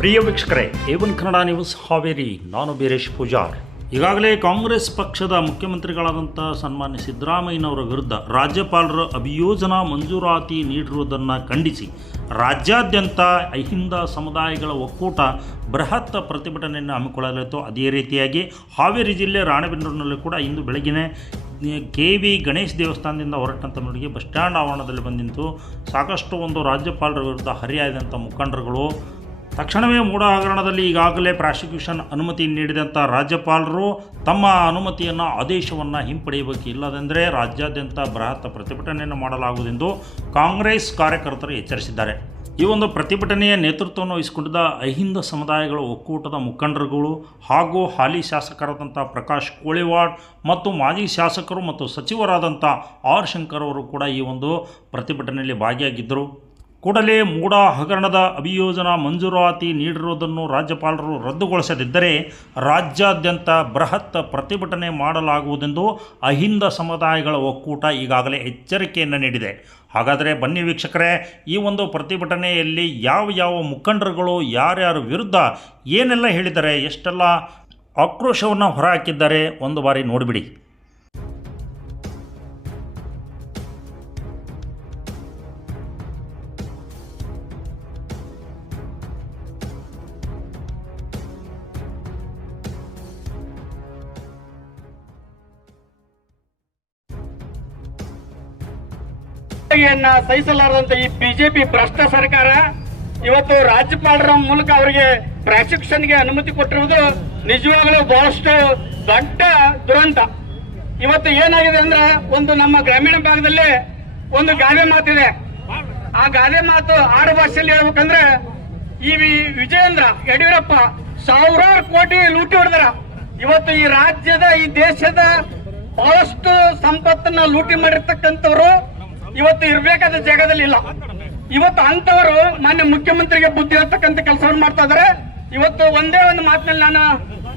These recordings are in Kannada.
ಪ್ರಿಯ ವೀಕ್ಷಕರೇ ಏವನ್ ಕನ್ನಡ ನ್ಯೂಸ್ ಹಾವೇರಿ, ನಾನು ಬೀರೇಶ್ ಪೂಜಾರ್. ಈಗಾಗಲೇ ಕಾಂಗ್ರೆಸ್ ಪಕ್ಷದ ಮುಖ್ಯಮಂತ್ರಿಗಳಾದಂಥ ಸನ್ಮಾನ್ಯ ಸಿದ್ದರಾಮಯ್ಯನವರ ವಿರುದ್ಧ ರಾಜ್ಯಪಾಲರ ಅಭಿಯೋಜನಾ ಮಂಜೂರಾತಿ ನೀಡಿರುವುದನ್ನು ಖಂಡಿಸಿ ರಾಜ್ಯಾದ್ಯಂತ ಅಹಿಂದ ಸಮುದಾಯಗಳ ಒಕ್ಕೂಟ ಬೃಹತ್ ಪ್ರತಿಭಟನೆಯನ್ನು ಹಮ್ಮಿಕೊಳ್ಳಲಾಯಿತು ಅದೇ ರೀತಿಯಾಗಿ ಹಾವೇರಿ ಜಿಲ್ಲೆ ರಾಣೆಬೆನ್ನೂರಿನಲ್ಲಿ ಕೂಡ ಇಂದು ಬೆಳಗಿನ ಕೆ ವಿ ಗಣೇಶ್ ದೇವಸ್ಥಾನದಿಂದ ಹೊರಟಂಥ ನೋಡಿಗೆ ಬಸ್ ಸ್ಟ್ಯಾಂಡ್ ಆವರಣದಲ್ಲಿ ಬಂದಿತ್ತು ಸಾಕಷ್ಟು ಒಂದು ರಾಜ್ಯಪಾಲರ ವಿರುದ್ಧ ಹರಿಯಾದಂಥ ಮುಖಂಡರುಗಳು ತಕ್ಷಣವೇ ಮೂಡ ಹಗರಣದಲ್ಲಿ ಈಗಾಗಲೇ ಪ್ರಾಸಿಕ್ಯೂಷನ್ ಅನುಮತಿ ನೀಡಿದಂಥ ರಾಜ್ಯಪಾಲರು ತಮ್ಮ ಅನುಮತಿಯನ್ನು, ಆದೇಶವನ್ನು ಹಿಂಪಡೆಯಬೇಕು. ಇಲ್ಲದೆಂದರೆ ರಾಜ್ಯಾದ್ಯಂತ ಬೃಹತ್ ಪ್ರತಿಭಟನೆಯನ್ನು ಮಾಡಲಾಗುವುದೆಂದು ಕಾಂಗ್ರೆಸ್ ಕಾರ್ಯಕರ್ತರು ಎಚ್ಚರಿಸಿದ್ದಾರೆ. ಈ ಒಂದು ಪ್ರತಿಭಟನೆಯ ನೇತೃತ್ವವನ್ನು ವಹಿಸಿಕೊಂಡಿದ್ದ ಅಹಿಂದ ಸಮುದಾಯಗಳ ಒಕ್ಕೂಟದ ಮುಖಂಡರುಗಳು ಹಾಗೂ ಹಾಲಿ ಶಾಸಕರಾದಂಥ ಪ್ರಕಾಶ್ ಕೋಳಿವಾಡ್ ಮತ್ತು ಮಾಜಿ ಶಾಸಕರು ಮತ್ತು ಸಚಿವರಾದಂಥ ಆರ್ ಶಂಕರ್ ಅವರು ಕೂಡ ಈ ಒಂದು ಪ್ರತಿಭಟನೆಯಲ್ಲಿ ಭಾಗಿಯಾಗಿದ್ದರು. ಕೂಡಲೇ ಮೂಡ ಹಗರಣದ ಅಭಿಯೋಜನಾ ಮಂಜೂರಾತಿ ನೀಡಿರುವುದನ್ನು ರಾಜ್ಯಪಾಲರು ರದ್ದುಗೊಳಿಸದಿದ್ದರೆ ರಾಜ್ಯಾದ್ಯಂತ ಬೃಹತ್ ಪ್ರತಿಭಟನೆ ಮಾಡಲಾಗುವುದೆಂದು ಅಹಿಂದ ಸಮುದಾಯಗಳ ಒಕ್ಕೂಟ ಈಗಾಗಲೇ ಎಚ್ಚರಿಕೆಯನ್ನು ನೀಡಿದೆ. ಹಾಗಾದರೆ ಬನ್ನಿ ವೀಕ್ಷಕರೇ, ಈ ಒಂದು ಪ್ರತಿಭಟನೆಯಲ್ಲಿ ಯಾವ ಯಾವ ಮುಖಂಡರುಗಳು, ಯಾರ್ಯಾರ ವಿರುದ್ಧ ಏನೆಲ್ಲ ಹೇಳಿದ್ದಾರೆ ಎಷ್ಟೆಲ್ಲ ಆಕ್ರೋಶವನ್ನು ಹೊರಹಾಕಿದ್ದಾರೆ ಒಂದು ಬಾರಿ ನೋಡಿಬಿಡಿ. ಯನ್ನ ಸಹಿಸಲಾರದಂತ ಈ ಬಿಜೆಪಿ ಭ್ರಷ್ಟ ಸರ್ಕಾರ ಇವತ್ತು ರಾಜ್ಯಪಾಲರ ಮೂಲಕ ಅವರಿಗೆ ಪ್ರಾಸಿಕ್ಯೂಷನ್ಗೆ ಅನುಮತಿ ಕೊಟ್ಟಿರುವುದು ನಿಜವಾಗಲೂ ಬಹಳಷ್ಟು ದೊಡ್ಡ ದುರಂತ. ಇವತ್ತು ಏನಾಗಿದೆ ಅಂದ್ರೆ ಒಂದು ನಮ್ಮ ಗ್ರಾಮೀಣ ಭಾಗದಲ್ಲಿ ಒಂದು ಗಾದೆ ಮಾತಿದೆ. ಆ ಗಾದೆ ಮಾತು ಆಡು ಭಾಷೆಯಲ್ಲಿ ಹೇಳ್ಬೇಕಂದ್ರೆ ಈ ವಿಜಯೇಂದ್ರ ಯಡಿಯೂರಪ್ಪ ಸಾವಿರಾರು ಕೋಟಿ ಲೂಟಿ ಹೊಡೆದ್ರ. ಇವತ್ತು ಈ ರಾಜ್ಯದ, ಈ ದೇಶದ ಬಹಳಷ್ಟು ಸಂಪತ್ತನ್ನ ಲೂಟಿ ಮಾಡಿರ್ತಕ್ಕಂಥವ್ರು ಇವತ್ತು ಇರ್ಬೇಕಾದ ಜಾಗದಲ್ಲಿ ಇಲ್ಲ. ಇವತ್ತು ಅಂತವರು ಮಾನ್ಯ ಮುಖ್ಯಮಂತ್ರಿಗೆ ಬುದ್ಧಿ ಹೇಳ್ತಕ್ಕಂಥ ಕೆಲಸವನ್ನು ಮಾಡ್ತಾ ಇದಾರೆ ಇವತ್ತು ಒಂದೇ ಒಂದು ಮಾತಿನಲ್ಲಿ ನಾನು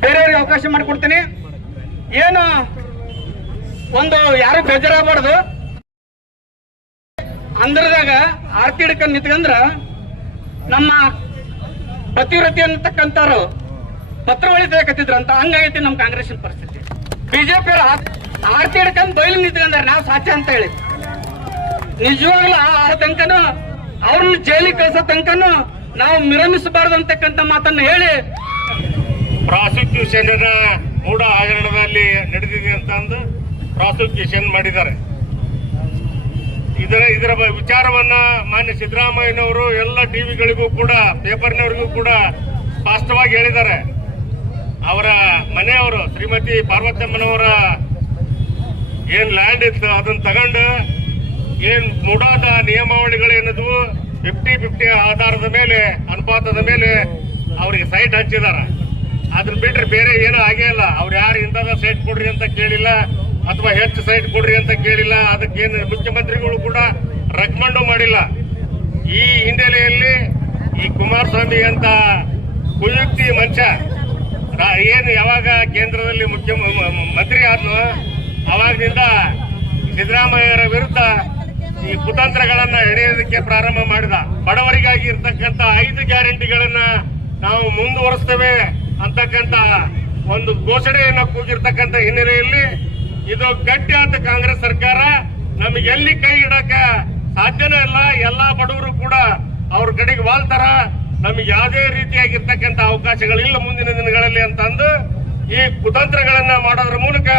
ಬೇರೆಯವ್ರಿಗೆ ಅವಕಾಶ ಮಾಡಿಕೊಡ್ತೀನಿ. ಏನು ಒಂದು ಯಾರು ಬೇಜಾರಾಗಬಾರ್ದು. ಅಂದ್ರದಾಗ ಆರ್ತಿ ಹಿಡ್ಕೊಂಡು ನಿಂತ್ಕಂದ್ರ ನಮ್ಮ ಪತಿವ್ರತಿ ಅನ್ನತಕ್ಕಂಥವ್ರು ಪತ್ರ ಹೊಳಿತಕತ್ತಿದ್ರಂತ ಹಂಗಾಗೈತಿ ನಮ್ಮ ಕಾಂಗ್ರೆಸ್ಸಿನ ಪರಿಸ್ಥಿತಿ. ಬಿಜೆಪಿ ಆರ್ತಿ ಹಿಡ್ಕೊಂಡು ಬಯಲು ನಿಂತ್ಕಂದ್ರೆ ನಾವು ಸಾಧ್ಯ ಅಂತ ಹೇಳಿ. ನಿಜವಾಗ್ಲೂ ಆ ತನಕನು ಅವ್ರನ್ನ ಜೈಲಿಗೆ ಕಳ್ಸೋ ತನಕನು ನಾವು ನಿರಮಿಸಬಾರ್ದಂತಕ್ಕಂಥ ಮಾತನ್ನು ಹೇಳಿ. ಪ್ರಾಸಿಕ್ಯೂಷನ್ ಮೂಢ ಹಗರಣದಲ್ಲಿ ನಡೆದಿದೆ ಅಂತ ಅಂದು ಪ್ರಾಸಿಕ್ಯೂಷನ್ ಮಾಡಿದ್ದಾರೆ. ಇದರ ಇದರ ವಿಚಾರವನ್ನ ಮಾನ್ಯ ಸಿದ್ದರಾಮಯ್ಯನವರು ಎಲ್ಲ ಟಿವಿಗಳಿಗೂ ಕೂಡ, ಪೇಪರ್ನವರಿಗೂ ಕೂಡ ಸ್ಪಷ್ಟವಾಗಿ ಹೇಳಿದ್ದಾರೆ. ಅವರ ಮನೆಯವರು ಶ್ರೀಮತಿ ಪಾರ್ವತಮ್ಮನವರ ಏನ್ ಲ್ಯಾಂಡ್ ಇತ್ತು ಅದನ್ನ ತಗೊಂಡು ಏನ್ ನಿಯಮಾವಳಿಗಳು ನಿಯಮಾವಳಿಗಳೇನದು ಫಿಫ್ಟಿ ಫಿಫ್ಟಿ ಆಧಾರದ ಮೇಲೆ, ಅನುಪಾತದ ಮೇಲೆ ಅವ್ರಿಗೆ ಸೈಟ್ ಹಂಚಿದಾರ. ಅದನ್ನ ಬಿಟ್ರೆ ಬೇರೆ ಏನೂ ಆಗೇ ಇಲ್ಲ. ಅವ್ರು ಯಾರು ಇಂಥದ ಸೈಟ್ ಕೊಡ್ರಿ ಅಂತ ಕೇಳಿಲ್ಲ, ಅಥವಾ ಹೆಚ್ಚು ಸೈಟ್ ಕೊಡ್ರಿ ಅಂತ ಕೇಳಿಲ್ಲ, ಅದಕ್ಕೇನು ಮುಖ್ಯಮಂತ್ರಿಗಳು ಕೂಡ ರೆಕಮೆಂಡು ಮಾಡಿಲ್ಲ. ಈ ಹಿನ್ನೆಲೆಯಲ್ಲಿ ಈ ಕುಮಾರಸ್ವಾಮಿ ಅಂತ ಕುಯುಕ್ತಿ ಮಂಚ ಏನು ಯಾವಾಗ ಕೇಂದ್ರದಲ್ಲಿ ಮುಖ್ಯ ಮಂತ್ರಿ ಆದ್ನೋ, ಅವಾಗಿಂದ ಸಿದ್ದರಾಮಯ್ಯರ ವಿರುದ್ಧ ಈ ಕುತಂತ್ರಗಳನ್ನ ಎಣೆಯೋದಕ್ಕೆ ಪ್ರಾರಂಭ ಮಾಡಿದ. ಬಡವರಿಗಾಗಿ ಇರ್ತಕ್ಕಂಥ ಐದು ಗ್ಯಾರಂಟಿಗಳನ್ನ ನಾವು ಮುಂದುವರೆಸ್ತೇವೆ ಅಂತಕ್ಕಂತ ಒಂದು ಘೋಷಣೆಯನ್ನ ಕೂಗಿರ್ತಕ್ಕಂಥ ಹಿನ್ನೆಲೆಯಲ್ಲಿ ಇದು ಗಟ್ಟಿ ಆದ ಕಾಂಗ್ರೆಸ್ ಸರ್ಕಾರ. ನಮಗೆ ಎಲ್ಲಿ ಕೈ ಇಡಕ ಸಾಧ್ಯನೇ ಇಲ್ಲ. ಎಲ್ಲಾ ಬಡವರು ಕೂಡ ಅವ್ರ ಕಡೆಗೆ ವಾಲ್ತಾರ. ನಮಗೆ ಯಾವುದೇ ರೀತಿಯಾಗಿರ್ತಕ್ಕಂಥ ಅವಕಾಶಗಳಿಲ್ಲ ಮುಂದಿನ ದಿನಗಳಲ್ಲಿ ಅಂತಂದು ಈ ಕುತಂತ್ರಗಳನ್ನ ಮಾಡೋದ್ರ ಮೂಲಕ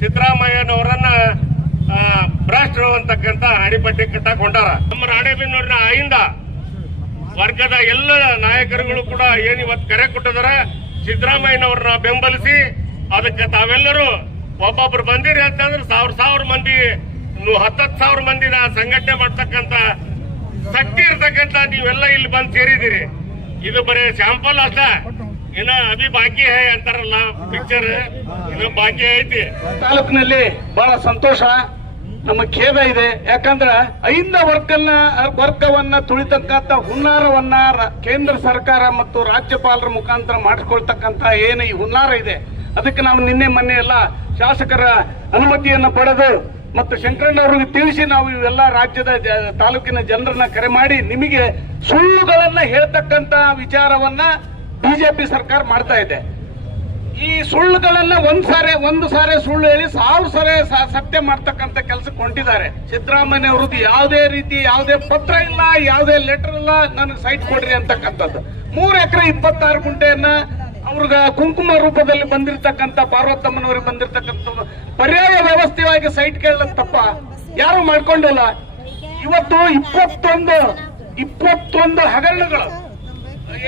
ಸಿದ್ದರಾಮಯ್ಯನವರನ್ನ ಭ್ರಷ್ಟರು ಅಂತಕ್ಕಂಥ ಅಡಿಪಟ್ಟಿ ಕಟ್ಟಕೊಂಡಾರ. ನಮ್ಮ ರಾಣೆಬೆನ್ನೂರಿನ ಆಯಿಂದ ವರ್ಗದ ಎಲ್ಲ ನಾಯಕರುಗಳು ಕೂಡ ಏನ್ ಇವತ್ತು ಕರೆ ಕೊಟ್ಟಿದಾರ, ಸಿದ್ದರಾಮಯ್ಯನವ್ರನ್ನ ಬೆಂಬಲಿಸಿ ಅದಕ್ಕೆ ತಾವೆಲ್ಲರೂ ಒಬ್ಬೊಬ್ರು ಬಂದಿರಿ ಅಂತಂದ್ರೆ ಸಾವಿರ ಸಾವಿರ ಮಂದಿ ಹತ್ತತ್ತು ಸಾವಿರ ಮಂದಿನ ಸಂಘಟನೆ ಮಾಡ್ತಕ್ಕಂತ ಶಕ್ತಿ ಇರ್ತಕ್ಕಂತ ನೀವೆಲ್ಲ ಇಲ್ಲಿ ಬಂದು ಸೇರಿದಿರಿ ಇದು ಬರೀ ಸ್ಯಾಂಪಲ್ ಅಷ್ಟ ಇನ್ನ ಅಭಿ ಬಾಕಿ ಹೈ ಅಂತಾರಲ್ಲ ಪಿಕ್ಚರ್ ಇನ್ನು ಬಾಕಿ ಐತಿ. ತಾಲೂಕಿನಲ್ಲಿ ಬಹಳ ಸಂತೋಷ. ನಮ್ಮ ಖೇದ ಇದೆ. ಯಾಕಂದ್ರ ಐಂದ ವರ್ಗನ್ನ, ವರ್ಗವನ್ನ ತುಳಿತಕ್ಕಂತ ಹುನ್ನಾರವನ್ನ ಕೇಂದ್ರ ಸರ್ಕಾರ ಮತ್ತು ರಾಜ್ಯಪಾಲರ ಮುಖಾಂತರ ಮಾಡಿಸ್ಕೊಳ್ತಕ್ಕಂತ ಏನು ಈ ಹುನ್ನಾರ ಇದೆ. ಅದಕ್ಕೆ ನಾವು ನಿನ್ನೆ ಮೊನ್ನೆ ಎಲ್ಲ ಶಾಸಕರ ಅನುಮತಿಯನ್ನು ಪಡೆದು ಮತ್ತು ಶಂಕರಣ್ಣ ಅವರಿಗೆ ತಿಳಿಸಿ ನಾವು ಇವೆಲ್ಲ ರಾಜ್ಯದ ತಾಲೂಕಿನ ಜನರನ್ನ ಕರೆ ಮಾಡಿ ನಿಮಗೆ ಸುಳ್ಳುಗಳನ್ನ ಹೇಳ್ತಕ್ಕಂತ ವಿಚಾರವನ್ನ ಬಿಜೆಪಿ ಸರ್ಕಾರ ಮಾಡ್ತಾ ಇದೆ. ಈ ಸುಳ್ಳುಗಳನ್ನ ಒಂದ್ ಸಾರಿ, ಒಂದು ಸಾರಿ ಸುಳ್ಳು ಹೇಳಿ ಸಾವಿರ ಸಾರಿ ಸತ್ಯ ಮಾಡ್ತಕ್ಕಂತ ಕೆಲಸ ಕೊಂಡಿದ್ದಾರೆ ಸಿದ್ದರಾಮಯ್ಯ ಅವ್ರದ್ದು ಯಾವುದೇ ರೀತಿ, ಯಾವುದೇ ಪತ್ರ ಇಲ್ಲ, ಯಾವುದೇ ಲೆಟರ್ ಇಲ್ಲ ನನಗೆ ಸೈಟ್ ಕೊಡ್ರಿ ಅಂತಕ್ಕಂಥದ್ದು. ಮೂರು ಎಕರೆ ಇಪ್ಪತ್ತಾರು ಗುಂಟೆಯನ್ನ ಅವ್ರಿಗೆ ಕುಂಕುಮ ರೂಪದಲ್ಲಿ ಬಂದಿರತಕ್ಕಂತ ಪಾರ್ವತಮ್ಮನವರಿಗೆ ಬಂದಿರತಕ್ಕಂಥ ಪರ್ಯಾಯ ವ್ಯವಸ್ಥೆಯಾಗಿ ಸೈಟ್ ಕೇಳಕ್ ತಪ್ಪ. ಯಾರು ಮಾಡ್ಕೊಂಡಿಲ್ಲ? ಇವತ್ತು ಇಪ್ಪತ್ತೊಂದು ಇಪ್ಪತ್ತೊಂದು ಹಗರಣಗಳು.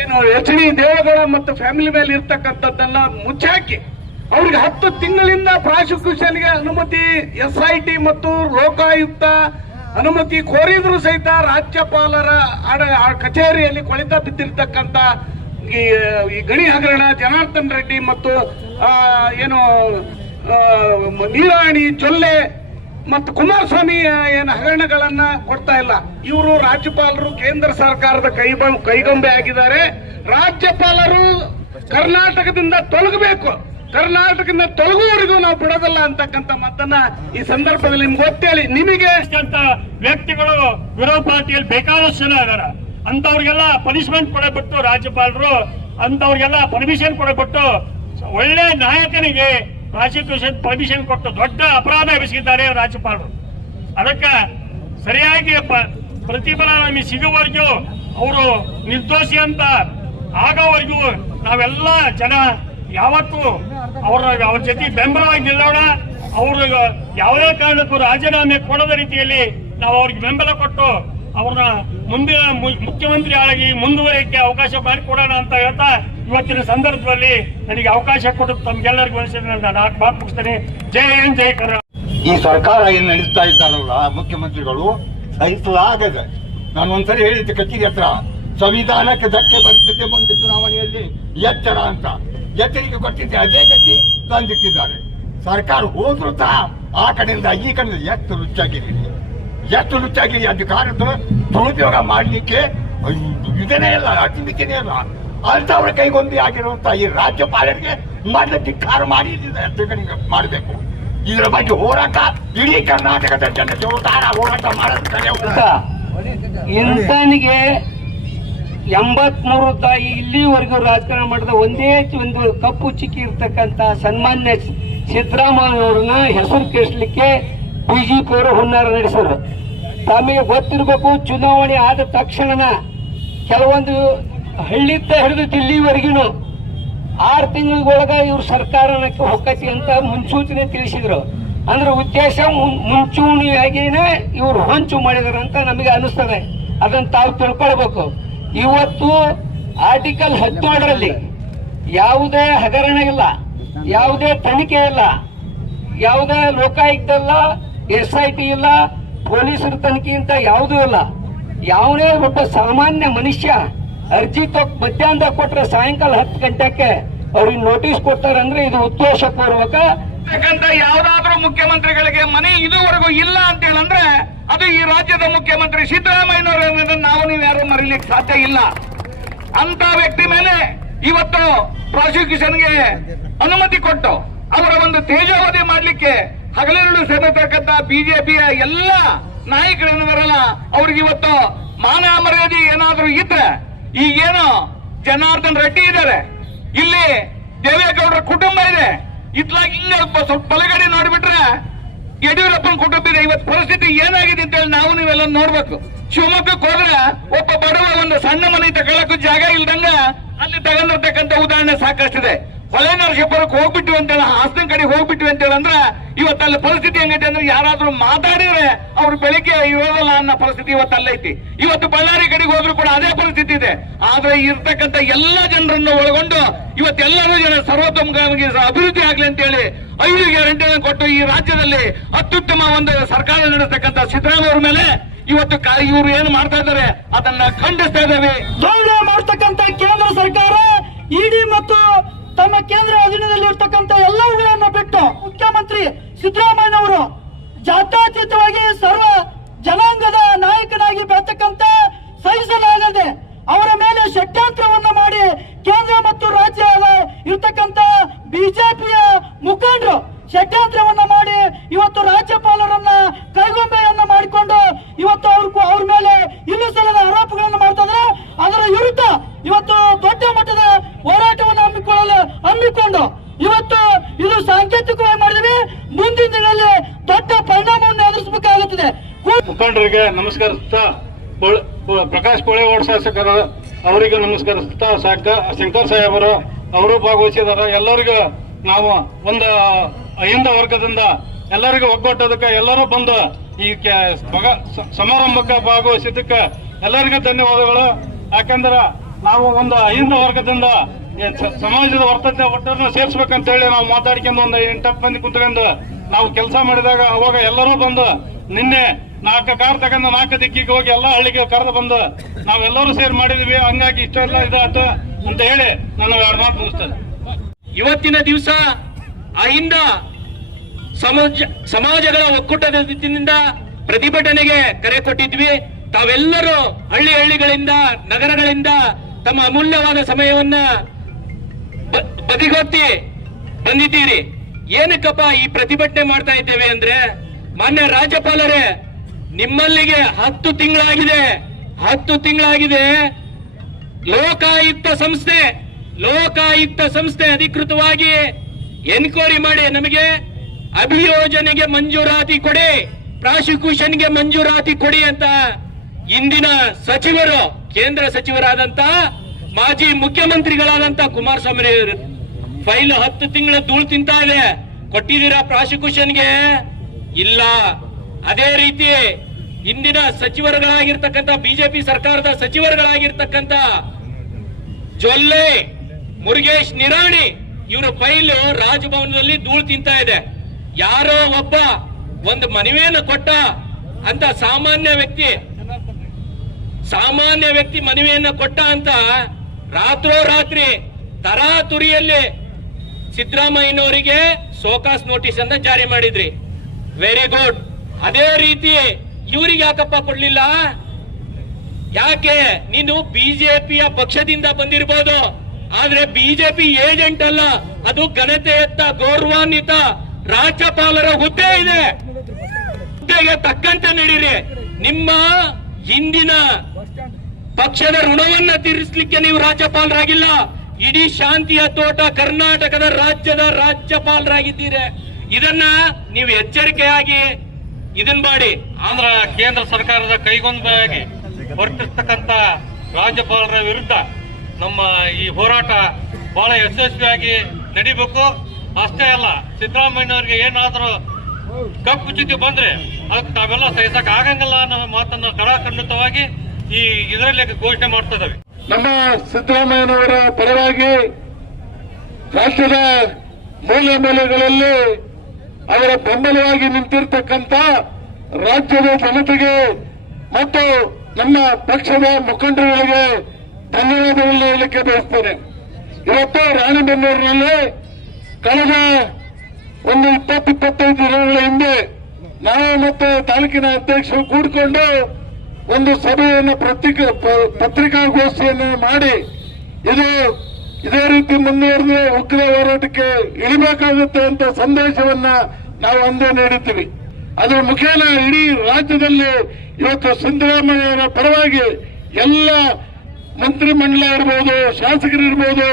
ಏನು ಎಚ್ ಡಿ ದೇವೇಗೌಡ ಮತ್ತು ಫ್ಯಾಮಿಲಿ ಮೇಲೆ ಇರ್ತಕ್ಕಂಥದ್ದನ್ನ ಮುಚ್ಚಾಕಿ, ಅವ್ರಿಗೆ ಹತ್ತು ತಿಂಗಳಿಂದ ಪ್ರಾಸಿಕ್ಯೂಷನ್ಗೆ ಅನುಮತಿ ಎಸ್ ಐ ಟಿ ಮತ್ತು ಲೋಕಾಯುಕ್ತ ಅನುಮತಿ ಕೋರಿದ್ರು ಸಹಿತ ರಾಜ್ಯಪಾಲರ ಕಚೇರಿಯಲ್ಲಿ ಕೊಳಿತ ಬಿದ್ದಿರ್ತಕ್ಕಂಥ ಈ ಗಣಿ ಹಗರಣ, ಜನಾರ್ದನ್ ರೆಡ್ಡಿ ಮತ್ತು ಏನು ನೀರಾಣಿ ಜೊಲ್ಲೆ ಮತ್ತು ಕುಮಾರಸ್ವಾಮಿ ಏನು ಹಗರಣಗಳನ್ನ ಕೊಡ್ತಾ ಇಲ್ಲ. ಇವರು ರಾಜ್ಯಪಾಲರು ಕೇಂದ್ರ ಸರ್ಕಾರದ ಕೈ ಕೈಗೊಂಬೆ ಆಗಿದ್ದಾರೆ. ರಾಜ್ಯಪಾಲರು ಕರ್ನಾಟಕದಿಂದ ತೊಲಗಬೇಕು. ಕರ್ನಾಟಕದಿಂದ ತೊಲಗುವವರೆಗೂ ನಾವು ಬಿಡೋದಲ್ಲ ಅಂತಕ್ಕಂಥ ಮಾತನ್ನ ಈ ಸಂದರ್ಭದಲ್ಲಿ ನಿಮ್ಗೆ ಗೊತ್ತೇಳಿ ನಿಮಗೆ ವ್ಯಕ್ತಿಗಳು, ವಿರೋಧ ಪಾರ್ಟಿಯಲ್ಲಿ ಬೇಕಾದಷ್ಟು ಜನ ಇದಾರ. ಅಂತವ್ರಿಗೆಲ್ಲ ಪನಿಷ್ಮೆಂಟ್ ಕೊಡಬಿಟ್ಟು ರಾಜ್ಯಪಾಲರು, ಅಂತವ್ರಿಗೆಲ್ಲ ಪರ್ಮಿಷನ್ ಕೊಡಬಿಟ್ಟು ಒಳ್ಳೆ ನಾಯಕನಿಗೆ ಪ್ರಾಸಿಕ್ಯೂಷನ್ ಪರ್ಮಿಷನ್ ಕೊಟ್ಟು ದೊಡ್ಡ ಅಪರಾಧ ಎಬ್ಬಿಸಿದ್ದಾರೆ ರಾಜ್ಯಪಾಲರು. ಅದಕ್ಕೆ ಸರಿಯಾಗಿ ಪ್ರತಿಫಲ ನಮಗೆ ಸಿಗುವವರೆಗೂ ಅವರು ನಿರ್ದೋಷಿ ಅಂತ ಆಗೋವರೆಗೂ ನಾವೆಲ್ಲ ಜನ ಯಾವತ್ತೂ ಅವರ ಅವ್ರ ಜೊತೆ ಬೆಂಬಲವಾಗಿ ನಿಲ್ಲೋಣ. ಅವರು ಯಾವುದೇ ಕಾರಣಕ್ಕೂ ರಾಜೀನಾಮೆ ಕೊಡದ ರೀತಿಯಲ್ಲಿ ನಾವು ಅವ್ರಿಗೆ ಬೆಂಬಲ ಕೊಟ್ಟು ಅವ್ರನ್ನ ಮುಂದಿನ ಮುಖ್ಯಮಂತ್ರಿ ಆಗಿ ಮುಂದುವರಿಯಕ್ಕೆ ಅವಕಾಶ ಮಾಡಿಕೊಡೋಣ ಅಂತ ಹೇಳ್ತಾ ಇವತ್ತಿನ ಸಂದರ್ಭದಲ್ಲಿ ನನಗೆ ಅವಕಾಶ ಕೊಟ್ಟು ತಮ್ಗೆಲ್ಲರಿಗೂ ನಾನು ನಾಲ್ಕು ಮಾತು ಮುಗಿಸ್ತೇನೆ. ಜೈ ಹಿಂದ್, ಜೈ ಕರ್ನಾಟಕ ಈ ಸರ್ಕಾರ ಏನ್ ನಡೆಸ್ತಾ ಇದ್ದಾರಲ್ಲ, ಮುಖ್ಯಮಂತ್ರಿಗಳು? ಸಹಿಸಲಾಗದೆ. ನಾನು ಒಂದ್ಸರಿ ಹೇಳಿದ್ದೆ ಕಚೇರಿ ಹತ್ರ, ಸಂವಿಧಾನಕ್ಕೆ ಧಕ್ಕೆ ಬರ್ತದೆ ಮುಂದೆ ಚುನಾವಣೆಯಲ್ಲಿ, ಎಚ್ಚರ ಅಂತ. ಎಚ್ಚರಿಕೆ ಕೊಟ್ಟಿದ್ದೆ, ಅದೇ ಗತಿ ತಂದಿಟ್ಟಿದ್ದಾರೆ. ಸರ್ಕಾರ ಹೋದ್ರು ಸಹ ಆ ಕಡೆಯಿಂದ ಈ ಕಡೆಯಿಂದ ಎಷ್ಟು ರುಚಾಗಿರಿ ಎಷ್ಟು ರುಚಾಗಿರಿ ಅಧಿಕಾರದ ದುರುಪಯೋಗ ಮಾಡಲಿಕ್ಕೆ ಇದನ್ನೇ ಇಲ್ಲ ಅತಿಮಿತಿನೇ ಇಲ್ಲ ಅಂತವ್ರ ಕೈಗೊಂದಿ ಆಗಿರುವಂತ ಈ ರಾಜ್ಯಪಾಲರಿಗೆ ಮೊದಲು ಧಿಕ್ಕಾರ ಮಾಡಿ ಮಾಡಬೇಕು. ಇದರ ಬಗ್ಗೆ ಹೋರಾಟ, ಇಡೀ ಕರ್ನಾಟಕದ ಜನ ಜೋತಾರ ಹೋರಾಟ ಮಾಡೋದು ಕರೆ ಅಂತ ಇಂತನಿಗೆ ಎಂಬತ್ಮೂರು ತಾಯಿ ಇಲ್ಲಿವರೆಗೂ ರಾಜಕಾರಣ ಮಾಡಿದ ಒಂದೇ ಒಂದು ಕಪ್ಪು ಚಿಕ್ಕಿ ಇರ್ತಕ್ಕಂತ ಸನ್ಮಾನ್ಯ ಸಿದ್ದರಾಮಯ್ಯವ್ರನ್ನ ಹೆಸರು ಕೆಡಿಸ್ಲಿಕ್ಕೆ ಬಿಜೆಪಿ ಅವರು ಹುನ್ನಾರ ನಡೆಸಿದ್ರು. ತಮಗೆ ಗೊತ್ತಿರಬೇಕು, ಚುನಾವಣೆ ಆದ ತಕ್ಷಣ ಕೆಲವೊಂದು ಹಳ್ಳಿದ್ದ ಹಿಡಿದು ದಿಲ್ಲಿವರೆಗಿನ ಆರು ತಿಂಗಳಿಗೊಳಗ ಇವ್ರು ಸರ್ಕಾರಕ್ಕೆ ಹೋಗತಿ ಅಂತ ಮುನ್ಸೂಚನೆ ತಿಳಿಸಿದ್ರು. ಅಂದ್ರೆ ಉದ್ದೇಶ ಮುಂಚೂಣಿಯಾಗಿನೇ ಇವ್ರು ಹೊಂಚು ಮಾಡಿದ್ರು ಅಂತ ನಮಗೆ ಅನಿಸ್ತದೆ ಅದನ್ನ ತಾವು ತಿಳ್ಕೊಳ್ಬೇಕು. ಇವತ್ತು ಆರ್ಟಿಕಲ್ ಹದಿನೇಳರಲ್ಲಿ ಯಾವುದೇ ಹಗರಣ ಇಲ್ಲ, ಯಾವುದೇ ತನಿಖೆ ಇಲ್ಲ, ಯಾವುದೇ ಲೋಕಾಯುಕ್ತ ಇಲ್ಲ ಎಸ್ ಐ ಟಿ ಇಲ್ಲ, ಪೊಲೀಸರ ತನಿಖೆ ಅಂತ ಯಾವುದೂ ಇಲ್ಲ. ಯಾವುದೇ ಒಬ್ಬ ಸಾಮಾನ್ಯ ಮನುಷ್ಯ ಅರ್ಜಿ ತಗ್ ಮಧ್ಯಾಹ್ನದಾಗ ಕೊಟ್ರೆ ಸಾಯಂಕಾಲ ಹತ್ತು ಗಂಟೆಗೆ ಅವ್ರಿಗೆ ನೋಟಿಸ್ ಕೊಡ್ತಾರೆ ಅಂದ್ರೆ ಇದು ಉದ್ದೇಶಪೂರ್ವಕ. ಯಾಕಂತ ಯಾವ್ದಾದ್ರೂ ಮುಖ್ಯಮಂತ್ರಿಗಳಿಗೆ ಮನೆ ಇದುವರೆಗೂ ಇಲ್ಲ ಅಂತ ಹೇಳಂದ್ರೆ ಅದು ಈ ರಾಜ್ಯದ ಮುಖ್ಯಮಂತ್ರಿ ಸಿದ್ದರಾಮಯ್ಯನವರ ನಾವು ನೀವು ಯಾರು ಮರೀಲಿಕ್ಕೆ ಸಾಧ್ಯ ಇಲ್ಲ. ಅಂತ ವ್ಯಕ್ತಿ ಮೇಲೆ ಇವತ್ತು ಪ್ರಾಸಿಕ್ಯೂಷನ್ಗೆ ಅನುಮತಿ ಕೊಟ್ಟು ಅವರ ಒಂದು ತೇಜಾವಧಿ ಮಾಡಲಿಕ್ಕೆ ಹಗಲಿರುಳು ಸೇರತಕ್ಕಂತ ಬಿಜೆಪಿಯ ಎಲ್ಲ ನಾಯಕರೇನು ಬರಲ್ಲ ಅವ್ರಿಗೆ ಇವತ್ತು ಮಾನ ಮರ್ಯಾದೆ ಏನಾದರೂ ಇದ್ರೆ ಈಗೇನು ಜನಾರ್ದನ್ ರೆಡ್ಡಿ ಇದ್ದಾರೆ. ಇಲ್ಲಿ ದೇವೇಗೌಡರ ಕುಟುಂಬ ಇದೆ. ಇತ್ಲಾಗ ಹಿಂಗೆ ಸ್ವಲ್ಪ ಬಲಗಡೆ ನೋಡ್ಬಿಟ್ರೆ ಯಡಿಯೂರಪ್ಪನ ಕುಟುಂಬ ಇದೆ ಇವತ್ತು ಪರಿಸ್ಥಿತಿ ಏನಾಗಿದೆ ಅಂತ ಹೇಳಿ ನಾವು ನೀವೆಲ್ಲ ನೋಡ್ಬೇಕು. ಶಿವಮೊಗ್ಗಕ್ಕೆ ಹೋದ್ರೆ ಒಬ್ಬ ಬಡವ ಒಂದು ಸಣ್ಣ ಮನೆ ತಗೊಳಕ್ಕೂ ಜಾಗ ಇಲ್ದಂಗ ಅಲ್ಲಿ ತಗೊಂಡಿರ್ತಕ್ಕಂಥ ಉದಾಹರಣೆ ಸಾಕಷ್ಟಿದೆ. ಹೊಳೆ ನರಸೀಪುರಕ್ಕೆ ಹೋಗ್ಬಿಟ್ಟು ಅಂತೇಳಿ ಹಾಸನ ಕಡೆ ಹೋಗ್ಬಿಟ್ಟು ಅಂತೇಳಿ ಅಂದ್ರೆ ಇವತ್ತು ಅಲ್ಲಿ ಪರಿಸ್ಥಿತಿ ಹೆಂಗೈತೆ ಅಂದ್ರೆ ಯಾರಾದ್ರೂ ಮಾತಾಡಿದ್ರೆ ಅವ್ರು ಬೆಳಿಗ್ಗೆ ಇರೋದಲ್ಲ ಅನ್ನೋ ಪರಿಸ್ಥಿತಿ ಇವತ್ತು ಅಲ್ಲೈತಿ. ಇವತ್ತು ಬಳ್ಳಾರಿ ಕಡೆಗೆ ಹೋದ್ರು ಕೂಡ ಅದೇ ಪರಿಸ್ಥಿತಿ ಇದೆ. ಆದ್ರೆ ಇರ್ತಕ್ಕಂಥ ಎಲ್ಲ ಜನರನ್ನು ಒಳಗೊಂಡು ಇವತ್ತೆಲ್ಲರೂ ಜನ ಸರ್ವೋತ್ತಮವಾಗಿ ಅಭಿವೃದ್ಧಿ ಆಗ್ಲಿ ಅಂತೇಳಿ ಐದು ಗ್ಯಾರಂಟಿ ಕೊಟ್ಟು ಈ ರಾಜ್ಯದಲ್ಲಿ ಅತ್ಯುತ್ತಮ ಒಂದು ಸರ್ಕಾರ ನಡೆಸತಕ್ಕಂಥ ಸಿದ್ದರಾಮಯ್ಯ ಅವ್ರ ಮೇಲೆ ಇವತ್ತು ಇವರು ಏನು ಮಾಡ್ತಾ ಇದ್ದಾರೆ, ಅದನ್ನ ಖಂಡಿಸ್ತಾ ಇದ್ದೇವೆ. ಮಾಡ್ತಕ್ಕಂಥ ಕೇಂದ್ರ ಸರ್ಕಾರ, ಇಡಿ ಮತ್ತು ತಮ್ಮ ಕೇಂದ್ರ ಅಧೀನದಲ್ಲಿ ಇರ್ತಕ್ಕಂಥ ಎಲ್ಲವುಗಳನ್ನು ಬಿಟ್ಟು ಮುಖ್ಯಮಂತ್ರಿ ಸಿದ್ದರಾಮಯ್ಯನವರು ಜಾತ್ಯತೀತವಾಗಿ ಸರ್ವ ಜನಾಂಗದ ನಾಯಕನಾಗಿ ಬೆಳತಕ್ಕಂತ ಸಹಿಸಲಾಗದೆ ಅವರ ಮೇಲೆ ಷಡ್ಯಂತ್ರವನ್ನು ಮಾಡಿ ಕೇಂದ್ರ ಮತ್ತು ರಾಜ್ಯ ಇರ್ತಕ್ಕಂತ ಬಿಜೆಪಿಯ ಮುಖಂಡರು ಷಡ್ಯಂತ್ರವನ್ನ ಮಾಡಿ ಇವತ್ತು ರಾಜ್ಯಪಾಲರನ್ನ ಕೈಗೊಂಬೆಯನ್ನ ಮಾಡಿಕೊಂಡು ಇವತ್ತು ಅವ್ರ ಅವ್ರ ಮೇಲೆ ಇಲ್ಲೂ ಸಲದ ಆರೋಪಗಳನ್ನು ಮಾಡ್ತಂದ್ರೆ ಅದರ ವಿರುದ್ಧ ಇವತ್ತು ದೊಡ್ಡ ಮಟ್ಟದ ಹೋರಾಟವನ್ನು ಹಮ್ಮಿಕೊಳ್ಳಲು ಹಮ್ಮಿಕೊಂಡು ಇವತ್ತು ಇದು ಸಾಂಕೇತಿಕವಾಗಿ ಮಾಡಿದ್ವಿ. ಮುಂದಿನ ದಿನಗಳಲ್ಲಿ ದೊಡ್ಡ ಪರಿಣಾಮವನ್ನು ಎದುರಿಸಬೇಕಾಗುತ್ತದೆ. ಮುಖಂಡರಿಗೆ ನಮಸ್ಕರಿಸ್ತಾ ಪ್ರಕಾಶ್ ಕೋಳೆವಾಡ ಶಾಸಕರ ಅವರಿಗೆ ನಮಸ್ಕರಿಸ್ತಾ ಶಂಕರ್ ಸಾಹೇಬರು ಅವರು ಭಾಗವಹಿಸಿದಾರ ಎಲ್ಲರಿಗೂ ನಾವು ಒಂದು ಅಹಿಂದ ವರ್ಗದಿಂದ ಎಲ್ಲರಿಗೂ ಒಗ್ಗಟ್ಟದಕ್ಕೆ ಎಲ್ಲರೂ ಬಂದು ಈ ಸಮಾರಂಭಕ್ಕೆ ಭಾಗವಹಿಸಿದ್ದಕ್ಕೆ ಎಲ್ಲರಿಗೂ ಧನ್ಯವಾದಗಳು. ಯಾಕಂದ್ರೆ ನಾವು ಒಂದು ಅಹಿಂದ ವರ್ಗದಿಂದ ಸಮಾಜದ ವರ್ತನೆ ಒಟ್ಟನ್ನು ಸೇರಿಸ್ಬೇಕಂತ ಹೇಳಿ ನಾವು ಮಾತಾಡ್ಕೊಂಡು ಒಂದು ಎಂಟತ್ತು ಮಂದಿ ಕುಂತ್ಕೊಂಡು ನಾವು ಕೆಲಸ ಮಾಡಿದಾಗ ಅವಾಗ ಎಲ್ಲರೂ ಬಂದು ನಿನ್ನೆ ನಾಲ್ಕು ಕಾರ್ ತಗೊಂಡು ನಾಲ್ಕು ದಿಕ್ಕಿಗೆ ಹೋಗಿ ಎಲ್ಲ ಹಳ್ಳಿಗೆ ಕರೆದು ಬಂದು ನಾವೆಲ್ಲರೂ ಸೇರ್ ಮಾಡಿದ್ವಿ. ಹಂಗಾಗಿ ಇಷ್ಟೆಲ್ಲ ಇದಾಯ್ತು ಅಂತ ಹೇಳಿ ನಾನು ಎರಡು ಮಾತು ಮುಗಿಸ್ತದೆ ಇವತ್ತಿನ ದಿವಸ ಅಹಿಂದ ಸಮಾಜ, ಸಮಾಜಗಳ ಒಕ್ಕೂಟದ ರೀತಿಯಿಂದ ಪ್ರತಿಭಟನೆಗೆ ಕರೆ ಕೊಟ್ಟಿದ್ವಿ. ತಾವೆಲ್ಲರೂ ಹಳ್ಳಿ ಹಳ್ಳಿಗಳಿಂದ, ನಗರಗಳಿಂದ ತಮ್ಮ ಅಮೂಲ್ಯವಾದ ಸಮಯವನ್ನ ಬದಿಗೊತ್ತಿ ಬಂದಿದ್ದೀರಿ. ಏನಕ್ಕಪ್ಪ ಈ ಪ್ರತಿಭಟನೆ ಮಾಡ್ತಾ ಇದ್ದೇವೆ ಅಂದ್ರೆ, ಮಾನ್ಯ ರಾಜ್ಯಪಾಲರೇ, ನಿಮ್ಮಲ್ಲಿಗೆ ಹತ್ತು ತಿಂಗಳಾಗಿದೆ. ಹತ್ತು ತಿಂಗಳಾಗಿದೆ. ಲೋಕಾಯುಕ್ತ ಸಂಸ್ಥೆ ಲೋಕಾಯುಕ್ತ ಸಂಸ್ಥೆ ಅಧಿಕೃತವಾಗಿ ಎನ್ಕ್ವೈರಿ ಮಾಡಿ ನಮಗೆ ಅಭಿಯೋಜನೆಗೆ ಮಂಜೂರಾತಿ ಕೊಡಿ, ಪ್ರಾಸಿಕ್ಯೂಷನ್ಗೆ ಮಂಜೂರಾತಿ ಕೊಡಿ ಅಂತ ಇಂದಿನ ಸಚಿವರು, ಕೇಂದ್ರ ಸಚಿವರಾದಂತ ಮಾಜಿ ಮುಖ್ಯಮಂತ್ರಿಗಳಾದಂತ ಕುಮಾರಸ್ವಾಮಿ ಫೈಲ್ ಹತ್ತು ತಿಂಗಳ ಧೂಳು ತಿಂತಾ ಇದೆ. ಕೊಟ್ಟಿದ್ದೀರಾ ಪ್ರಾಸಿಕ್ಯೂಷನ್ಗೆ? ಇಲ್ಲ. ಅದೇ ರೀತಿ ಇಂದಿನ ಸಚಿವರುಗಳಾಗಿರ್ತಕ್ಕಂಥ, ಬಿಜೆಪಿ ಸರ್ಕಾರದ ಸಚಿವರುಗಳಾಗಿರ್ತಕ್ಕಂಥ ಜೊಲ್ಲೆ, ಮುರುಗೇಶ್ ನಿರಾಣಿ ಇವರ ಫೈಲ್ ರಾಜಭವನದಲ್ಲಿ ಧೂಳು ತಿಂತಾ ಇದೆ. ಯಾರೋ ಒಬ್ಬ ಒಂದು ಮನವಿಯನ್ನು ಕೊಟ್ಟ ಅಂತ ಸಾಮಾನ್ಯ ವ್ಯಕ್ತಿ ಸಾಮಾನ್ಯ ವ್ಯಕ್ತಿ ಮನವಿಯನ್ನು ಕೊಟ್ಟ ಅಂತ ರಾತ್ರೋ ರಾತ್ರಿ ತರಾತುರಿಯಲ್ಲಿ ಸಿದ್ದರಾಮಯ್ಯನವರಿಗೆ ಸೋಕಾಸ್ ನೋಟಿಸ್ ಅನ್ನ ಜಾರಿ ಮಾಡಿದ್ರಿ. ವೆರಿ ಗುಡ್ ಅದೇ ರೀತಿ ಇವ್ರಿಗೆ ಯಾಕಪ್ಪ ಕೊಡ್ಲಿಲ್ಲ? ಯಾಕೆ? ನೀನು ಬಿಜೆಪಿಯ ಪಕ್ಷದಿಂದ ಬಂದಿರಬಹುದು ಆದ್ರೆ ಬಿಜೆಪಿ ಏಜೆಂಟ್ ಅಲ್ಲ. ಅದು ಘನತೆಯತ್ತ ಗೌರವಾನ್ವಿತ ರಾಜ್ಯಪಾಲರ ಹುದ್ದೆ ಇದೆ. ಹುದ್ದೆಗೆ ತಕ್ಕಂತೆ ನಡೀರಿ. ನಿಮ್ಮ ಹಿಂದಿನ ಪಕ್ಷದ ಋಣವನ್ನ ತೀರಿಸಲಿಕ್ಕೆ ನೀವು ರಾಜ್ಯಪಾಲರಾಗಿಲ್ಲ. ಇಡೀ ಶಾಂತಿಯ ತೋಟ ಕರ್ನಾಟಕದ ರಾಜ್ಯದ ರಾಜ್ಯಪಾಲರಾಗಿದ್ದೀರಿ. ಇದನ್ನ ನೀವು ಎಚ್ಚರಿಕೆಯಾಗಿ ಇದನ್ ಮಾಡಿ. ಆಂಧ್ರ ಕೇಂದ್ರ ಸರ್ಕಾರದ ಕೈಗೊಂದಾಗಿ ವರ್ತಿಸ್ತಕ್ಕಂತ ರಾಜ್ಯಪಾಲರ ವಿರುದ್ಧ ನಮ್ಮ ಈ ಹೋರಾಟ ಬಹಳ ಯಶಸ್ವಿಯಾಗಿ ನಡಿಬೇಕು. ಅಷ್ಟೇ ಅಲ್ಲ, ಸಿದ್ದರಾಮಯ್ಯನವರಿಗೆ ಏನಾದರೂ ಕಪ್ಪು ಚುಕ್ಕಿ ಬಂದ್ರೆ ಅದಕ್ಕೆ ನಾವೆಲ್ಲ ಸಹಿಸಕ್ ಆಗಂಗಿಲ್ಲ ಅನ್ನೋ ಮಾತನ್ನು ಕಡಾಖಂಡಿತವಾಗಿ ಈ ಇದರಲ್ಲಿ ಘೋಷಣೆ ಮಾಡ್ತಾ ಇದ್ದಾವೆ. ನಮ್ಮ ಸಿದ್ದರಾಮಯ್ಯನವರ ಪರವಾಗಿ ರಾಷ್ಟ್ರದ ಮೂಲೆ ಮೂಲೆಗಳಲ್ಲಿ ಅವರ ಬೆಂಬಲವಾಗಿ ನಿಂತಿರ್ತಕ್ಕಂಥ ರಾಜ್ಯದ ಜನತೆಗೆ ಮತ್ತು ನಮ್ಮ ಪಕ್ಷದ ಮುಖಂಡರುಗಳಿಗೆ ಧನ್ಯವಾದಗಳನ್ನು ಹೇಳಲಿಕ್ಕೆ ಬಯಸ್ತೇನೆ ಇವತ್ತು ರಾಣಿಬೆನ್ನೂರಿನಲ್ಲಿ ಕಳೆದ ಒಂದು ಇಪ್ಪತ್ತು, ಇಪ್ಪತ್ತೈದು ದಿನಗಳ ಹಿಂದೆ ನಾವು ಮತ್ತು ತಾಲೂಕಿನ ಅಧ್ಯಕ್ಷರು ಕೂಡಿಕೊಂಡು ಒಂದು ಸಭೆಯನ್ನು ಪತ್ರಿಕಾ ಪತ್ರಿಕಾಗೋಷ್ಠಿಯನ್ನು ಮಾಡಿ ಇದು ಇದೇ ರೀತಿ ಮುಂದುವರೆದು ಉಗ್ರ ಹೋರಾಟಕ್ಕೆ ಇಳಿಬೇಕಾಗುತ್ತೆ ಅಂತ ಸಂದೇಶವನ್ನ ನಾವು ಅಂದೇ ನೀಡುತ್ತೀವಿ ಅದರ ಮುಖೇನ ಇಡೀ ರಾಜ್ಯದಲ್ಲಿ ಇವತ್ತು ಸಿದ್ದರಾಮಯ್ಯ ಪರವಾಗಿ ಎಲ್ಲ ಮಂತ್ರಿ ಮಂಡಲ ಇರ್ಬೋದು, ಶಾಸಕರು ಇರ್ಬೋದು,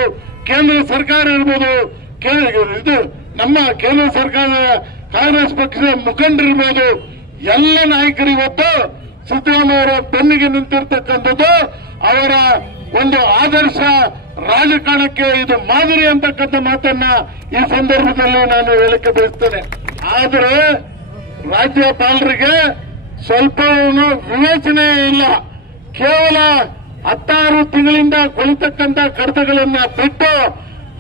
ಕೇಂದ್ರ ಸರ್ಕಾರ ಇರ್ಬೋದು ಇದು ನಮ್ಮ ಕೇಂದ್ರ ಸರ್ಕಾರದ ಕಾಂಗ್ರೆಸ್ ಪಕ್ಷದ ಮುಖಂಡರಿರ್ಬೋದು ಎಲ್ಲ ನಾಯಕರು ಇವತ್ತು ಸಿದ್ದರಾಮಯ್ಯ ಬೆನ್ನಿಗೆ ನಿಂತಿರ್ತಕ್ಕಂಥದ್ದು, ಅವರ ಒಂದು ಆದರ್ಶ ರಾಜಕಾರಣಕ್ಕೆ ಇದು ಮಾದರಿ ಅಂತಕ್ಕಂಥ ಮಾತನ್ನ ಈ ಸಂದರ್ಭದಲ್ಲಿ ನಾನು ಹೇಳಕ್ಕೆ ಬಯಸ್ತೇನೆ. ಆದರೆ ರಾಜ್ಯಪಾಲರಿಗೆ ಸ್ವಲ್ಪ ವಿವೇಚನೆ ಇಲ್ಲ. ಕೇವಲ ಹತ್ತಾರು ತಿಂಗಳಿಂದ ಕೊಳಿತಕ್ಕಂತ ಕಡತಗಳನ್ನ ಬಿಟ್ಟು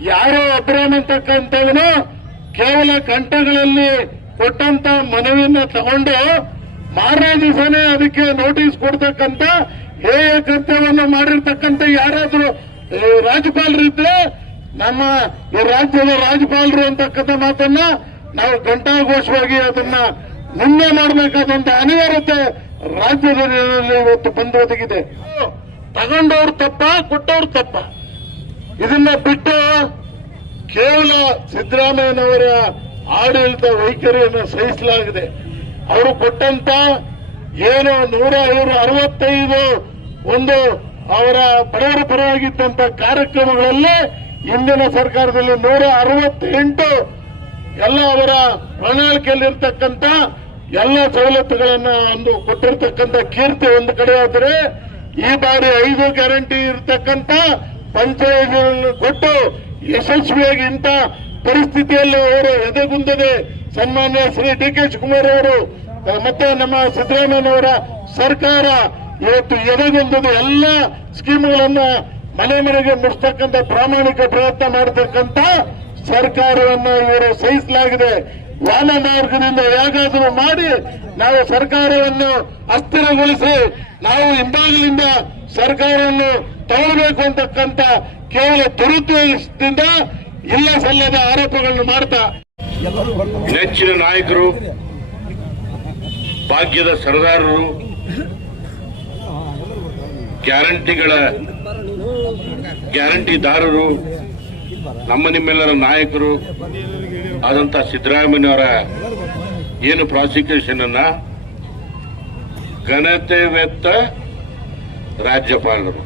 ಯಾರೋ ಅಬ್ರಾಮ್ ಅಂತಕ್ಕಂಥವನು ಕೇವಲ ಗಂಟೆಗಳಲ್ಲಿ ಕೊಟ್ಟಂತ ಮನವಿಯನ್ನ ತಗೊಂಡು ಮಾರನೇ ದಿವಸನೇ ಅದಕ್ಕೆ ನೋಟಿಸ್ ಕೊಡ್ತಕ್ಕಂತ ಹೇಯ ಕೃತ್ಯವನ್ನು ಮಾಡಿರ್ತಕ್ಕಂಥ ಯಾರಾದ್ರೂ ರಾಜ್ಯಪಾಲರಿದ್ರೆ ನಮ್ಮ ಈ ರಾಜ್ಯದ ರಾಜ್ಯಪಾಲರು ಅಂತಕ್ಕಂಥ ಮಾತನ್ನ ನಾವು ಘಂಟಾಘೋಷವಾಗಿ ಅದನ್ನ ನಿನ್ನೆ ಮಾಡಬೇಕಾದಂತ ಅನಿವಾರ್ಯತೆ ರಾಜ್ಯದಲ್ಲಿ ಇವತ್ತು ಬಂದು ಒದಗಿದೆ. ತಗೊಂಡವ್ರು ತಪ್ಪ, ಕೊಟ್ಟವ್ರು ತಪ್ಪ. ಇದನ್ನ ಬಿಟ್ಟು ಕೇವಲ ಸಿದ್ದರಾಮಯ್ಯನವರ ಆಡಳಿತ ವೈಖರಿಯನ್ನು ಸಹಿಸಲಾಗಿದೆ. ಅವರು ಕೊಟ್ಟಂತ ಏನು ನೂರ ಐವರು ಅರವತ್ತೈದು ಒಂದು ಅವರ ಬಡವರ ಪರವಾಗಿದ್ದಂತ ಕಾರ್ಯಕ್ರಮಗಳಲ್ಲಿ ಇಂದಿನ ಸರ್ಕಾರದಲ್ಲಿ ನೂರ ಅರವತ್ತೆಂಟು ಎಲ್ಲ ಅವರ ಪ್ರಣಾಳಿಕೆಯಲ್ಲಿರ್ತಕ್ಕಂಥ ಎಲ್ಲ ಸವಲತ್ತುಗಳನ್ನು ಒಂದು ಕೊಟ್ಟಿರ್ತಕ್ಕಂಥ ಕೀರ್ತಿ ಒಂದು ಕಡೆ ಆದರೆ ಈ ಬಾರಿ ಐದು ಗ್ಯಾರಂಟಿ ಇರತಕ್ಕಂತ ಪಂಚಾಯತ್ ಕೊಟ್ಟು ಯಶಸ್ವಿಯಾಗಿ ಇಂಥ ಪರಿಸ್ಥಿತಿಯಲ್ಲಿ ಅವರು ಎದೆಗುಂದದೆ ಸನ್ಮಾನ್ಯ ಶ್ರೀ ಡಿ ಕೆ ಶಿವಕುಮಾರ್ ಅವರು ಮತ್ತೆ ನಮ್ಮ ಸಿದ್ದರಾಮಯ್ಯನವರ ಸರ್ಕಾರ ಇವತ್ತು ಎದೆಗುಂದದೆ ಎಲ್ಲ ಸ್ಕೀಮ್ಗಳನ್ನು ಮನೆ ಮನೆಗೆ ಮುಟ್ಟಿಸ್ತಕ್ಕಂಥ ಪ್ರಾಮಾಣಿಕ ಪ್ರಯತ್ನ ಮಾಡತಕ್ಕಂಥ ಸರ್ಕಾರವನ್ನು ಇವರು ಸಹಿಸಲಾಗಿದೆ. ವಾನ ಮಾರ್ಗದಿಂದ ಹೇಗಾದರೂ ಮಾಡಿ ನಾವು ಸರ್ಕಾರವನ್ನು ಅಸ್ಥಿರಗೊಳಿಸಿ ನಾವು ಹಿಂಭಾಗದಿಂದ ಸರ್ಕಾರವನ್ನು ತಗೊಳ್ಬೇಕು ಅಂತಕ್ಕಂಥ ಕೇವಲ ದುರುದ್ದೇಶದಿಂದ ಇಲ್ಲ ಸಲ್ಲದ ಆರೋಪಗಳನ್ನು ಮಾಡ್ತಾ ನೆಚ್ಚಿನ ನಾಯಕರು, ಭಾಗ್ಯದ ಸರದಾರರು, ಗ್ಯಾರಂಟಿಗಳ ಗ್ಯಾರಂಟಿದಾರರು, ನಮ್ಮ ನಿಮ್ಮೆಲ್ಲರ ನಾಯಕರು ಆದಂತ ಸಿದ್ದರಾಮಯ್ಯವರ ಏನು ಪ್ರಾಸಿಕ್ಯೂಷನ್ ಅನ್ನ ಘನತೆ ವೆತ್ತ ರಾಜ್ಯಪಾಲರು.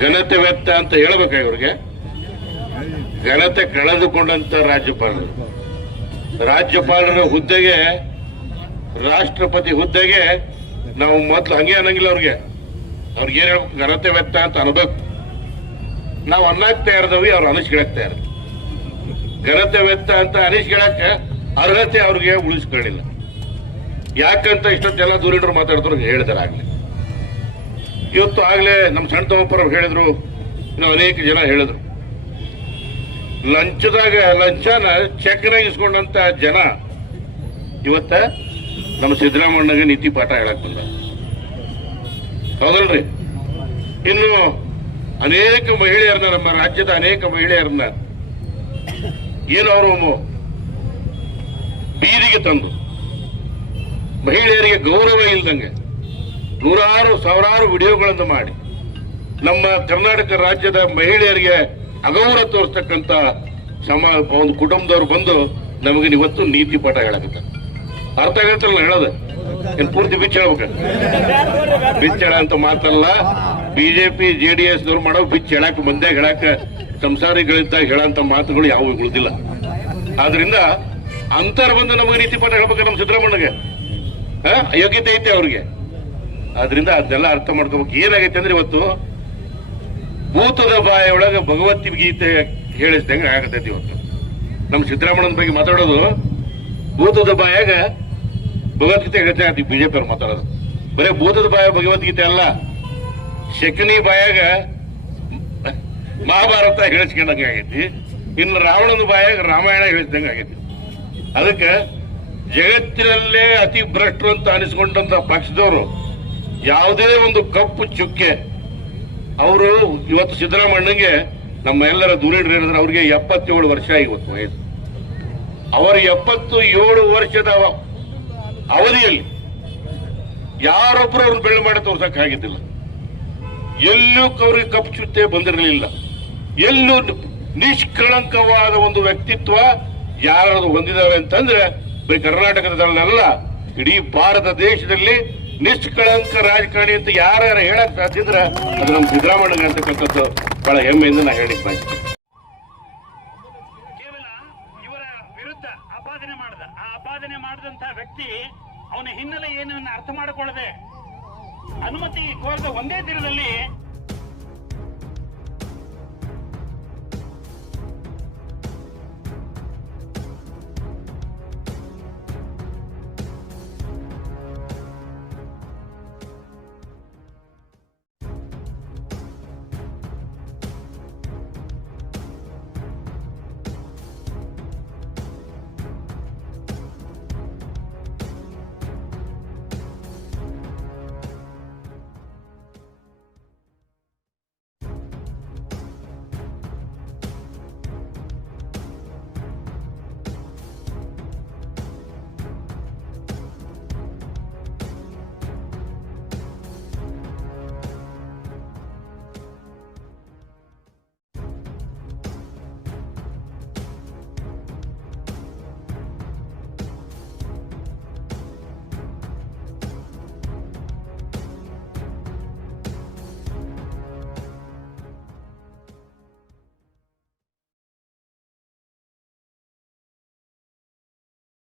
ಘನತೆ ವೆತ್ತ ಅಂತ ಹೇಳಬೇಕ ಇವ್ರಿಗೆ? ಘನತೆ ಕಳೆದುಕೊಂಡಂತ ರಾಜ್ಯಪಾಲರು. ರಾಜ್ಯಪಾಲರ ಹುದ್ದೆಗೆ, ರಾಷ್ಟ್ರಪತಿ ಹುದ್ದೆಗೆ ನಾವು ಮೊದಲು ಹಂಗೆ ಅನ್ನಂಗಿಲ್ಲ ಅವ್ರಿಗೆ. ಅವ್ರಿಗೆ ಏನ್ ಹೇಳ್ಬೇಕು? ಘನತೆ ವ್ಯಕ್ತ ಅಂತ ಅನ್ಬೇಕು ನಾವು ಅನ್ನಕ್ ತಯಾರದವಿ, ಅವ್ರು ಅನಿಸ್ಕೊಳಕ್ ತಯಾರ ಘನತೆ ವ್ಯಕ್ತ ಅಂತ ಅನಿಸ್ಕೊಳಕ ಅರ್ಹತೆ ಅವ್ರಿಗೆ ಉಳಿಸ್ಕೊಳ್ಳಿಲ್ಲ. ಯಾಕಂತ ಇಷ್ಟೊತ್ತೆಲ್ಲ ದೂರಿಡ್ರು ಮಾತಾಡಿದ್ರು ಹೇಳಿದಾರೆ ಆಗ್ಲಿ. ಇವತ್ತು ಆಗ್ಲೇ ನಮ್ಮ ಸಣ್ಣ ತಮ್ಮಪ್ಪರವ್ರು ಹೇಳಿದ್ರು, ಇನ್ನು ಅನೇಕ ಜನ ಹೇಳಿದ್ರು. ಲಂಚದಾಗ, ಲಂಚನ ಚೆಕ್ನಾಗ ಜನ ಇವತ್ತ ನಮ್ಮ ಸಿದ್ದರಾಮಣ್ಣಗೆ ನೀತಿ ಪಾಠ ಹೇಳಕ್ ಬಂದ ಹೌದಲ್ರಿ? ಇನ್ನು ಅನೇಕ ಮಹಿಳೆಯರನ್ನ ನಮ್ಮ ರಾಜ್ಯದ ಅನೇಕ ಮಹಿಳೆಯರನ್ನ ಏನು ಅವರು ಬೀದಿಗೆ ತಂದು. ಮಹಿಳೆಯರಿಗೆ ಗೌರವ ಇಲ್ದಂಗೆ ನೂರಾರು ಸಾವಿರಾರು ವಿಡಿಯೋಗಳನ್ನು ಮಾಡಿ. ನಮ್ಮ ಕರ್ನಾಟಕ ರಾಜ್ಯದ ಮಹಿಳೆಯರಿಗೆ ಅಗೌರವ ತೋರಿಸ್ತಕ್ಕಂಥ ಸಮ ಒಂದು ಕುಟುಂಬದವ್ರು ಬಂದು ನಮಗೆ ಇವತ್ತು ನೀತಿ ಪಾಠ ಹೇಳಕತ್ತ ಅರ್ಥ ಆಗತ್ತಲ್ಲ ಹೇಳೋದು? ಏನ್ ಪೂರ್ತಿ ಬಿಚ್ಚ ಹೇಳ್ಬೇಕ ಬಿಚ್ಚಳ ಅಂತ ಮಾತಲ್ಲ. ಬಿಜೆಪಿ ಜೆಡಿಎಸ್ ದವ್ರು ಮಾಡೋ ಬಿಚ್ಚ ಹೇಳಕ್ ಮುಂದೆ ಹೇಳಕ್ ಸಂಸಾರಿಗಳಿದ್ದಾಗ ಹೇಳಂತ ಮಾತುಗಳು ಯಾವ ಉಳಿದಿಲ್ಲ. ಆದ್ರಿಂದ ಅಂತರ್ ಬಂದು ನಮಗೆ ನೀತಿ ಪಾಠ ಹೇಳ್ಬೇಕು ನಮ್ಮ ಸಿದ್ದರಾಮಣ್ಣಗೆ? ಅಯೋಗ್ಯತೆ ಐತೆ ಅವ್ರಿಗೆ. ಆದ್ರಿಂದ ಅದನ್ನೆಲ್ಲ ಅರ್ಥ ಮಾಡ್ಕೋಬೇಕು. ಏನಾಗೈತೆ ಅಂದ್ರೆ ಇವತ್ತು ಭೂತದ ಬಾಯಿಯೊಳಗೆ ಭಗವದ್ಗೀತೆ ಹೇಳಿಸ್ದಂಗೆ ಆಗತೈತಿ ಇವತ್ತು. ನಮ್ಮ ಸಿದ್ದರಾಮಣ್ಣನ ಬಗ್ಗೆ ಮಾತಾಡೋದು ಭೂತದ ಬಾಯಾಗ ಭಗವದ್ಗೀತೆ ಹೇಳ್ತಾ ಇರ್ತೀವಿ ಬಿಜೆಪಿ ಅವ್ರು ಮಾತಾಡೋದು. ಬರೀ ಭೂತದ ಬಾಯ ಭಗವದ್ಗೀತೆ ಅಲ್ಲ. ಶಕುನಿ ಬಾಯಾಗ ಮಹಾಭಾರತ ಹೇಳಿಸ್ಕೊಂಡಂಗೆ ಆಗೈತಿ. ಇನ್ನು ರಾವಣನ ಬಾಯಾಗ ರಾಮಾಯಣ ಹೇಳಿಸ್ದಂಗೆ ಆಗೈತಿ. ಅದಕ್ಕೆ ಜಗತ್ತಿನಲ್ಲೇ ಅತಿ ಭ್ರಷ್ಟರು ಅಂತ ಅನಿಸ್ಕೊಂಡಂತ ಪಕ್ಷದವರು ಯಾವುದೇ ಒಂದು ಕಪ್ಪು ಚುಕ್ಕೆ, ಅವರು ಇವತ್ತು ಸಿದ್ದರಾಮಣ್ಣಗೆ ನಮ್ಮ ಎಲ್ಲರ ದೂರಿಡ್ರು ಹೇಳಿದ್ರೆ ಅವ್ರಿಗೆ ಎಪ್ಪತ್ತೇಳು ವರ್ಷ ಇವತ್ತು ವಯಸ್ಸು. ಅವರ ಎಪ್ಪತ್ತು ಏಳು ವರ್ಷದ ಅವ- ಅವಧಿಯಲ್ಲಿ ಯಾರೊಬ್ಬರು ಅವ್ರನ್ನ ಬೆಳ್ಳಿ ಮಾಡಿ ತೋರ್ಸಕ್ಕಾಗಿದ್ದಿಲ್ಲ. ಎಲ್ಲೂ ಅವ್ರಿಗೆ ಕಪ್ಪು ಚುತ್ತೆ ಬಂದಿರಲಿಲ್ಲ. ಎಲ್ಲೂ ನಿಷ್ಕಳಂಕವಾದ ಒಂದು ವ್ಯಕ್ತಿತ್ವ ಯಾರು ಹೊಂದಿದ್ದಾರೆ ಅಂತಂದ್ರೆ ಬರೀ ಕರ್ನಾಟಕದಲ್ಲ ಇಡೀ ಭಾರತ ದೇಶದಲ್ಲಿ ನಿಷ್ಕಳಂಕ ರಾಜಕಾರಣಿ ಅಂತ ಯಾರ್ಯಾರು ಹೇಳಕ್ ಸಾಧ್ಯ ಇದ್ರೆ ಅದು ನಮ್ಮ ಸಿದ್ದರಾಮಯ್ಯ ಅಂತಕ್ಕಂಥದ್ದು ಬಹಳ ಹೆಮ್ಮೆಯಿಂದ ನಾ ಹೇಳಿಕ್ ಕೇವಲ ಇವರ ವಿರುದ್ಧ ಆಪಾದನೆ ಮಾಡಿದ. ಆ ಆಪಾದನೆ ಮಾಡಿದಂತ ವ್ಯಕ್ತಿ ಅವನ ಹಿನ್ನೆಲೆ ಏನು ಅರ್ಥ ಮಾಡಿಕೊಳ್ಳದೆ ಅನುಮತಿ ಕೋರದ ಒಂದೇ ದಿನದಲ್ಲಿ